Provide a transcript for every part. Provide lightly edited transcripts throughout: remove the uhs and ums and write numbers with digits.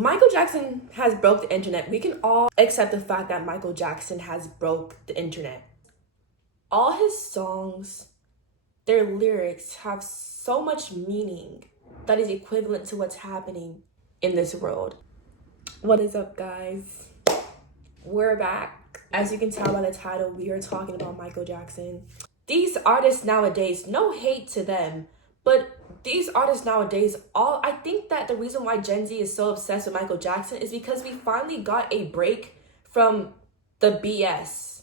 Michael Jackson has broke the internet. We can all accept the fact that Michael Jackson has broke the internet. All his songs, their lyrics have so much meaning that is equivalent to what's happening in this world. What is up, guys? We're back. As you can tell by the title, we are talking about Michael Jackson. These artists nowadays, no hate to them, but these artists nowadays, I think that the reason why Gen Z is so obsessed with Michael Jackson is because we finally got a break from the BS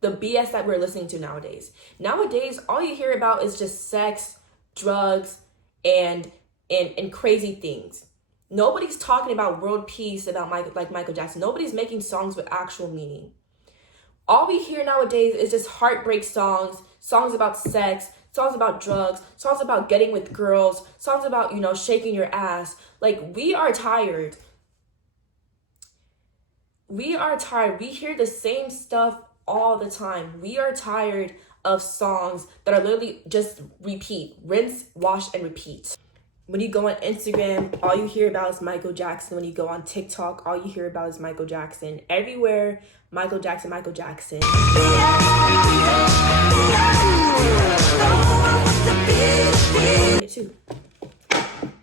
that we're listening to nowadays. Nowadays, all you hear about is just sex, drugs, and crazy things. Nobody's talking about world peace about Michael Jackson. Nobody's making songs with actual meaning. All we hear nowadays is just heartbreak songs, songs about sex, songs about drugs, songs about getting with girls, songs about, shaking your ass. Like, we are tired. We are tired. We hear the same stuff all the time. We are tired of songs that are literally just repeat, rinse, wash, and repeat. When you go on Instagram, all you hear about is Michael Jackson. When you go on TikTok, all you hear about is Michael Jackson. Everywhere, Michael Jackson, Michael Jackson.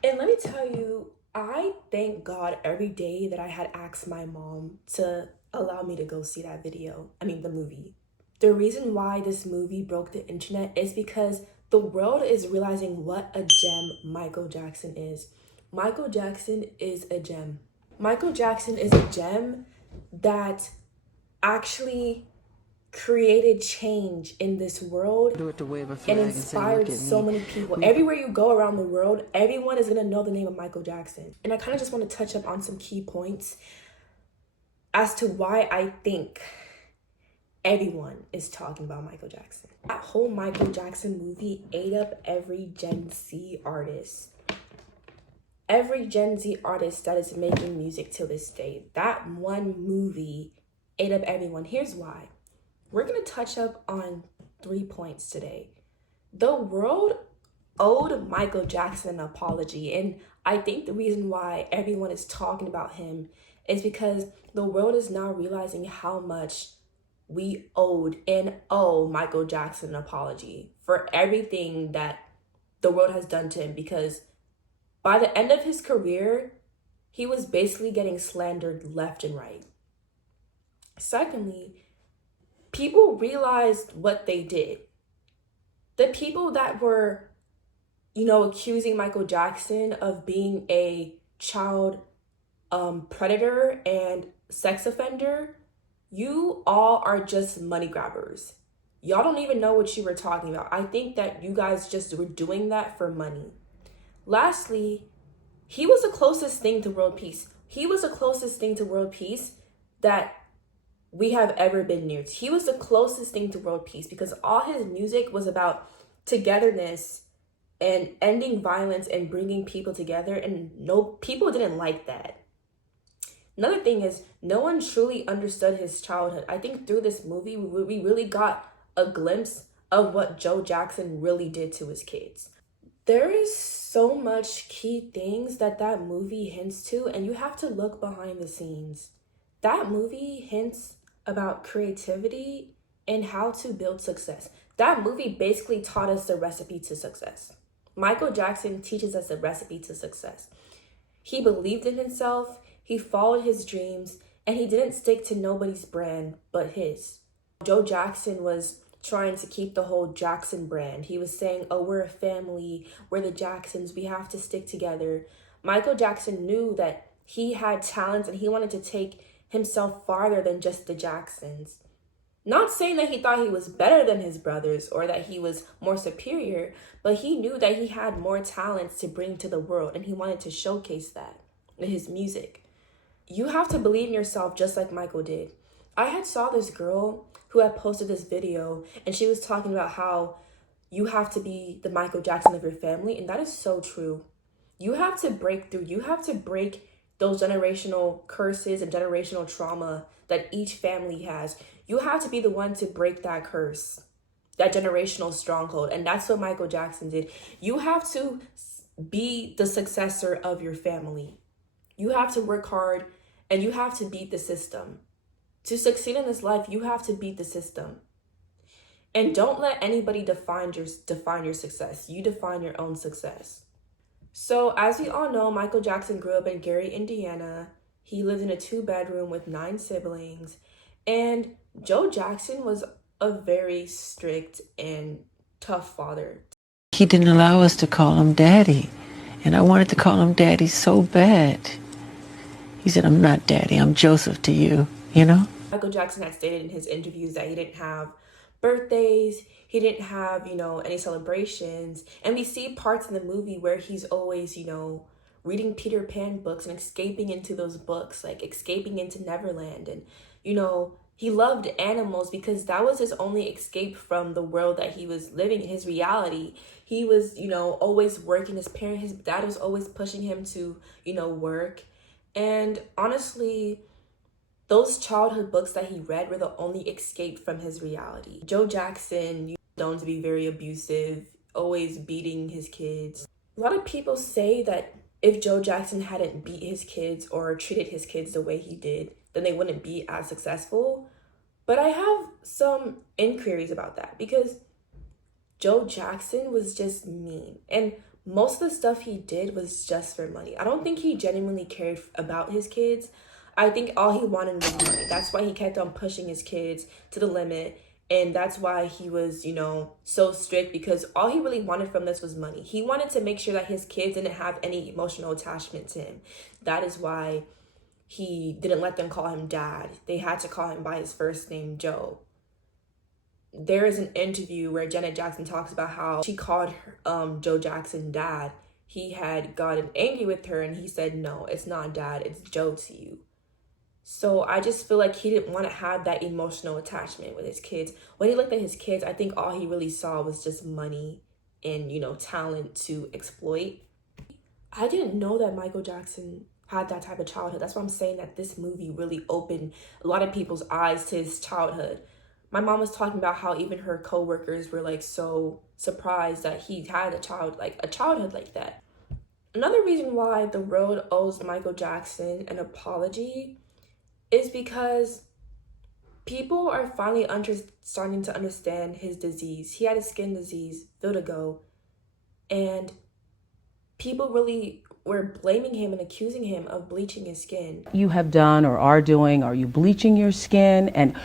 And let me tell you, I thank God every day that I had asked my mom to allow me to go see that the movie. The reason why this movie broke the internet is because the world is realizing what a gem Michael Jackson is. Michael Jackson is a gem. Michael Jackson is a gem that actually created change in this world and inspired so many people. Everywhere you go around the world, everyone is going to know the name of Michael Jackson. And I kind of just want to touch up on some key points as to why I think everyone is talking about Michael Jackson. That whole Michael Jackson movie ate up every Gen Z artist. Every Gen Z artist that is making music to this day. That one movie ate up everyone. Here's why. We're going to touch up on 3 points today. The world owed Michael Jackson an apology. And I think the reason why everyone is talking about him is because the world is now realizing how much we owed and owe Michael Jackson an apology for everything that the world has done to him. Because by the end of his career, he was basically getting slandered left and right. Secondly, people realized what they did. The people that were, accusing Michael Jackson of being a child predator and sex offender, you all are just money grabbers. Y'all don't even know what you were talking about. I think that you guys just were doing that for money. Lastly, he was the closest thing to world peace. He was the closest thing to world peace that we have ever been near. He was the closest thing to world peace because all his music was about togetherness and ending violence and bringing people together, and people didn't like that. Another thing is, no one truly understood his childhood. I think through this movie, we really got a glimpse of what Joe Jackson really did to his kids. There is so much key things that movie hints to, and you have to look behind the scenes. That movie hints about creativity and how to build success. That movie basically taught us the recipe to success. Michael Jackson teaches us the recipe to success. He believed in himself, he followed his dreams, and he didn't stick to nobody's brand but his. Joe Jackson was trying to keep the whole Jackson brand. He was saying, we're a family, we're the Jacksons, we have to stick together. Michael Jackson knew that he had talents and he wanted to take himself farther than just the Jacksons. Not saying that he thought he was better than his brothers or that he was more superior, but he knew that he had more talents to bring to the world, and he wanted to showcase that in his music. You have to believe in yourself just like Michael did. I had saw this girl who had posted this video, and she was talking about how you have to be the Michael Jackson of your family, and that is so true. You have to break through. You have to break those generational curses and generational trauma that each family has. You have to be the one to break that curse, that generational stronghold. And that's what Michael Jackson did. You have to be the successor of your family. You have to work hard and you have to beat the system. To succeed in this life, you have to beat the system. And don't let anybody define your success. You define your own success. So as we all know, Michael Jackson grew up in Gary, Indiana. He lived in a 2-bedroom with 9 siblings. And Joe Jackson was a very strict and tough father. He didn't allow us to call him daddy. And I wanted to call him daddy so bad. He said, I'm not daddy, I'm Joseph to you, you know? Michael Jackson had stated in his interviews that he didn't have birthdays, he didn't have, any celebrations. And we see parts in the movie where he's always, reading Peter Pan books and escaping into those books, like escaping into Neverland. And, he loved animals because that was his only escape from the world that he was living in, his reality. He was, always working. His dad was always pushing him to, work. And honestly, those childhood books that he read were the only escape from his reality. Joe Jackson, known to be very abusive, always beating his kids. A lot of people say that if Joe Jackson hadn't beat his kids or treated his kids the way he did, then they wouldn't be as successful. But I have some inquiries about that because Joe Jackson was just mean. And most of the stuff he did was just for money. I don't think he genuinely cared about his kids. I think all he wanted was money. That's why he kept on pushing his kids to the limit. And that's why he was, so strict, because all he really wanted from this was money. He wanted to make sure that his kids didn't have any emotional attachment to him. That is why he didn't let them call him dad. They had to call him by his first name, Joe. There is an interview where Janet Jackson talks about how she called Joe Jackson dad. He had gotten angry with her and he said, no, it's not dad, it's Joe to you. So I just feel like he didn't want to have that emotional attachment with his kids. When he looked at his kids, I think all he really saw was just money and, talent to exploit. I didn't know that Michael Jackson had that type of childhood. That's why I'm saying that this movie really opened a lot of people's eyes to his childhood. My mom was talking about how even her coworkers were like so surprised that he had a childhood like that. Another reason why the world owes Michael Jackson an apology is because people are finally starting to understand his disease. He had a skin disease, vitiligo, and people really were blaming him and accusing him of bleaching his skin. You have done or are doing, are you bleaching your skin? And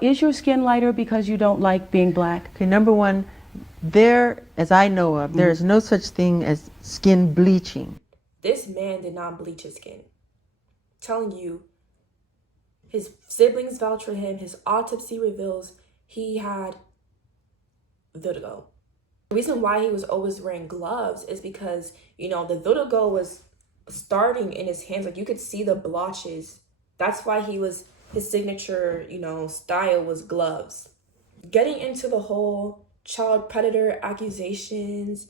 is your skin lighter because you don't like being black? Okay, number one, as I know of, there is no such thing as skin bleaching. This man did not bleach his skin. I'm telling you, his siblings vouch for him. His autopsy reveals he had vitiligo. The reason why he was always wearing gloves is because, the vitiligo was starting in his hands. Like, you could see the blotches. That's why his signature, style was gloves. Getting into the whole child predator accusations,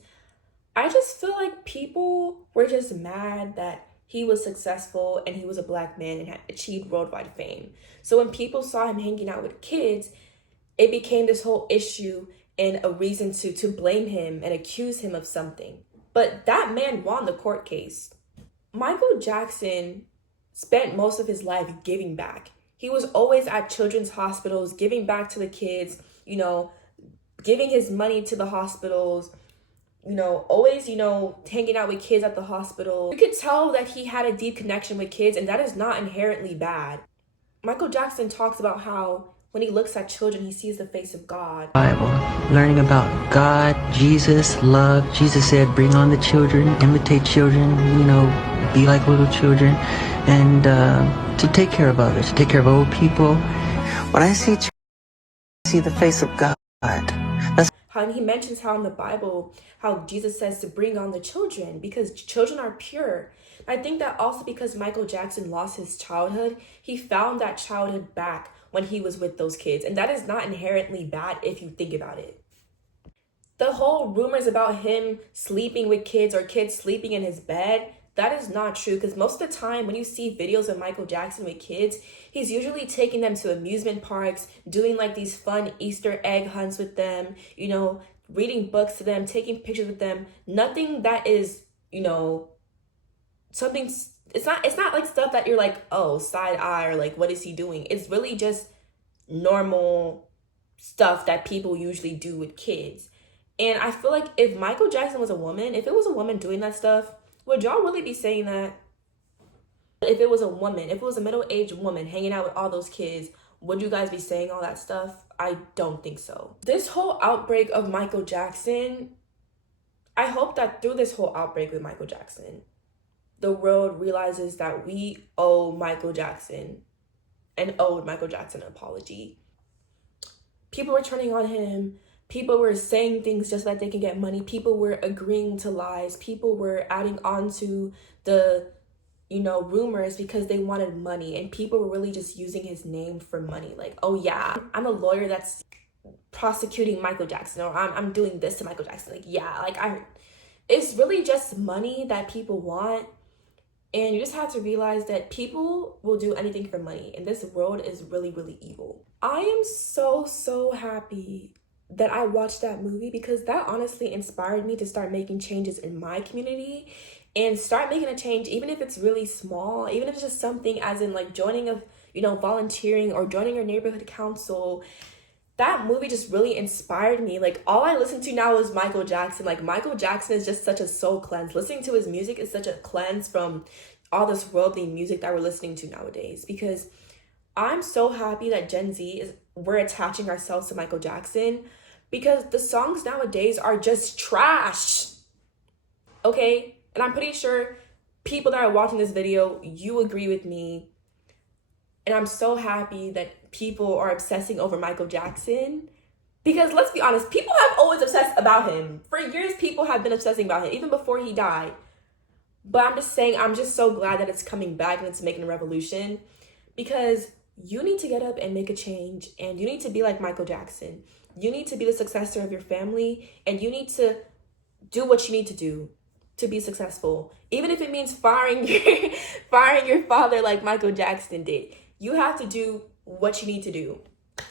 I just feel like people were just mad that he was successful and he was a black man and had achieved worldwide fame. So when people saw him hanging out with kids, it became this whole issue and a reason to blame him and accuse him of something. But that man won the court case. Michael Jackson spent most of his life giving back. He was always at children's hospitals, giving back to the kids, giving his money to the hospitals, always, hanging out with kids at the hospital. You could tell that he had a deep connection with kids, and that is not inherently bad. Michael Jackson talks about how when he looks at children, he sees the face of God. Bible, learning about God, Jesus, love. Jesus said, bring on the children, imitate children, be like little children, and to take care of others, to take care of old people. When I see children, I see the face of God. How he mentions how in the Bible, how Jesus says to bring on the children because children are pure. I think that also because Michael Jackson lost his childhood, he found that childhood back when he was with those kids. And that is not inherently bad if you think about it. The whole rumors about him sleeping with kids or kids sleeping in his bed, that is not true, because most of the time when you see videos of Michael Jackson with kids, he's usually taking them to amusement parks, doing like these fun Easter egg hunts with them, reading books to them, taking pictures with them. Nothing that is, something it's not like stuff that you're like, oh, side eye, or like, what is he doing? It's really just normal stuff that people usually do with kids. And I feel like if Michael Jackson was a woman, if it was a woman doing that stuff, would y'all really be saying that? If it was a woman, if it was a middle-aged woman hanging out with all those kids, would you guys be saying all that stuff? I don't think so. This whole outbreak of Michael Jackson, I hope that through this whole outbreak with Michael Jackson, the world realizes that we owe Michael Jackson and owed Michael Jackson an apology. People were turning on him. People were saying things just so that they can get money. People were agreeing to lies. People were adding on to the, rumors because they wanted money. And people were really just using his name for money. Like, oh yeah, I'm a lawyer that's prosecuting Michael Jackson, or I'm doing this to Michael Jackson. Like, yeah, like it's really just money that people want. And you just have to realize that people will do anything for money. And this world is really, really evil. I am so, so happy that I watched that movie, because that honestly inspired me to start making changes in my community and start making a change, even if it's really small, even if it's just something as in like joining volunteering or joining your neighborhood council. That movie just really inspired me. Like, all I listen to now is Michael Jackson. Like, Michael Jackson is just such a soul cleanse. Listening to his music is such a cleanse from all this worldly music that we're listening to nowadays. Because I'm so happy that Gen Z we're attaching ourselves to Michael Jackson, because the songs nowadays are just trash. Okay? And I'm pretty sure people that are watching this video, you agree with me. And I'm so happy that people are obsessing over Michael Jackson, because let's be honest, people have always obsessed about him. For years, people have been obsessing about him, even before he died. But I'm just saying, I'm just so glad that it's coming back and it's making a revolution, because you need to get up and make a change, and you need to be like Michael Jackson. You need to be the successor of your family, and you need to do what you need to do to be successful. Even if it means firing your father like Michael Jackson did. You have to do what you need to do.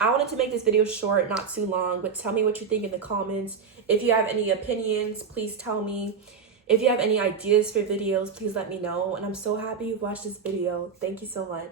I wanted to make this video short, not too long, but tell me what you think in the comments. If you have any opinions, please tell me. If you have any ideas for videos, please let me know. And I'm so happy you watched this video. Thank you so much.